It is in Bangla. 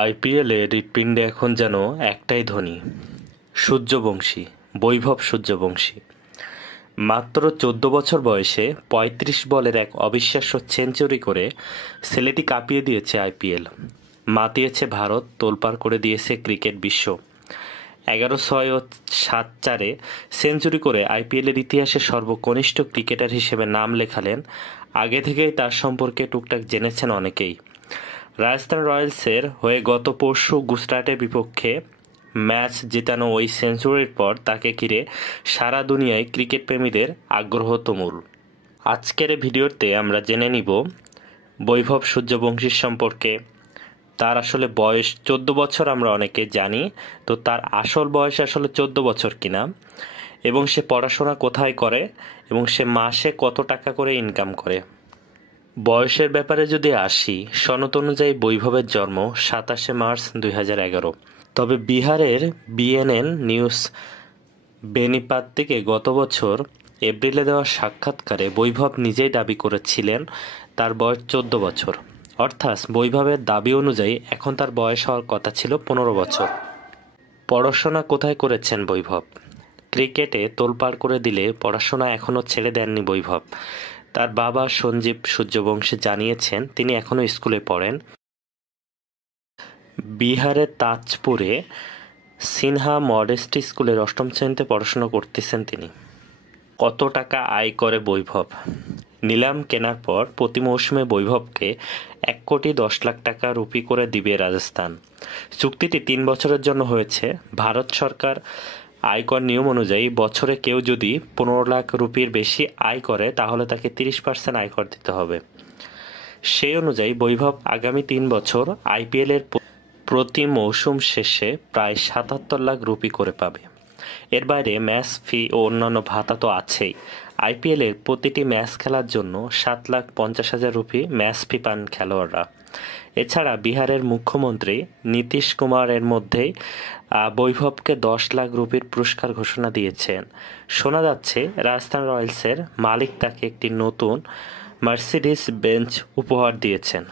আইপিএলে হৃৎপিণ্ডে এখন যেন একটাই ধ্বনি, সূর্যবংশী, বৈভব সূর্যবংশী। মাত্র 14 বছর বয়সে 35 বলের এক অবিশ্বাস্য সেঞ্চুরি করে ছেলেটি কাঁপিয়ে দিয়েছে আইপিএল, মাতিয়েছে ভারত, তোলপাড় করে দিয়েছে ক্রিকেট বিশ্ব। 11-6 ও 7-4-এ সেঞ্চুরি করে আইপিএলের ইতিহাসে সর্বকনিষ্ঠ ক্রিকেটার হিসেবে নাম লেখালেন। আগে থেকেই তার সম্পর্কে টুকটাক জেনেছেন অনেকেই। রাজস্থান রয়্যালসের হয়ে গত পরশু গুজরাটের বিপক্ষে ম্যাচ জেতানো ওই সেঞ্চুরির পর তাকে ঘিরে সারা দুনিয়ায় ক্রিকেট প্রেমীদের আগ্রহ তুমুল। আজকের ভিডিওতে আমরা জেনে নিব বৈভব সূর্যবংশীর সম্পর্কে। তার আসলে বয়স 14 বছর আমরা অনেকে জানি, তো তার আসল বয়স আসলে 14 বছর কিনা, এবং সে পড়াশোনা কোথায় করে, এবং সে মাসে কত টাকা করে ইনকাম করে। বয়সের ব্যাপারে যদি আসি, সনদ অনুযায়ী বৈভবের জন্ম 27 মার্চ 2011। তবে বিহারের বিএনএন নিউজ বেনিপাত থেকে গত বছর এপ্রিলে দেওয়া সাক্ষাৎকারে বৈভব নিজেই দাবি করেছিলেন তার বয়স 14 বছর। অর্থাৎ বৈভবের দাবি অনুযায়ী এখন তার বয়স হওয়ার কথা ছিল 15 বছর। পড়াশোনা কোথায় করেছেন বৈভব? ক্রিকেটে তোলপাড় করে দিলে পড়াশোনা এখনও ছেড়ে দেননি বৈভব। তার বাবা সঞ্জীব সূর্যবংশী জানিয়েছেন তিনি এখনও স্কুলে পড়েন। বিহারের তাজপুরে সিনহা মডেস্ট স্কুলের 8ম শ্রেণীতে পড়াশোনা করতেছেন তিনি। কত টাকা আয় করে বৈভব? নিলাম কেনার পর প্রতি মৌসুমে বৈভবকে 1,10,00,000 টাকা রুপি করে দিবে রাজস্থান। চুক্তিটি 3 বছরের জন্য হয়েছে। ভারত সরকার আয়কর নিয়ম অনুযায়ী বছরে কেউ যদি 15 লাখ রুপির বেশি আয় করে তাহলে তাকে 30% আয়কর দিতে হবে। সেই অনুযায়ী বৈভব আগামী 3 বছর আইপিএলের প্রতি মৌসুম শেষে প্রায় 77 লাখ রুপি করে পাবে। এর বাইরে ম্যাচ ফি ও অন্যান্য ভাতা তো আছেই। আইপিএলের প্রতিটি ম্যাচ খেলার জন্য 7,50,000 রুপি ম্যাচ ফি পান খেলোয়াড়রা। এছাড়া বিহারের মুখ্যমন্ত্রী নীতিশ কুমার এর মধ্যেই বৈভবকে 10 লাখ রুপির পুরস্কার ঘোষণা দিয়েছেন। শোনা যাচ্ছে রাজস্থান রয়্যালসের মালিক তাকে একটি নতুন মার্সিডিজ বেঞ্চ উপহার দিয়েছেন।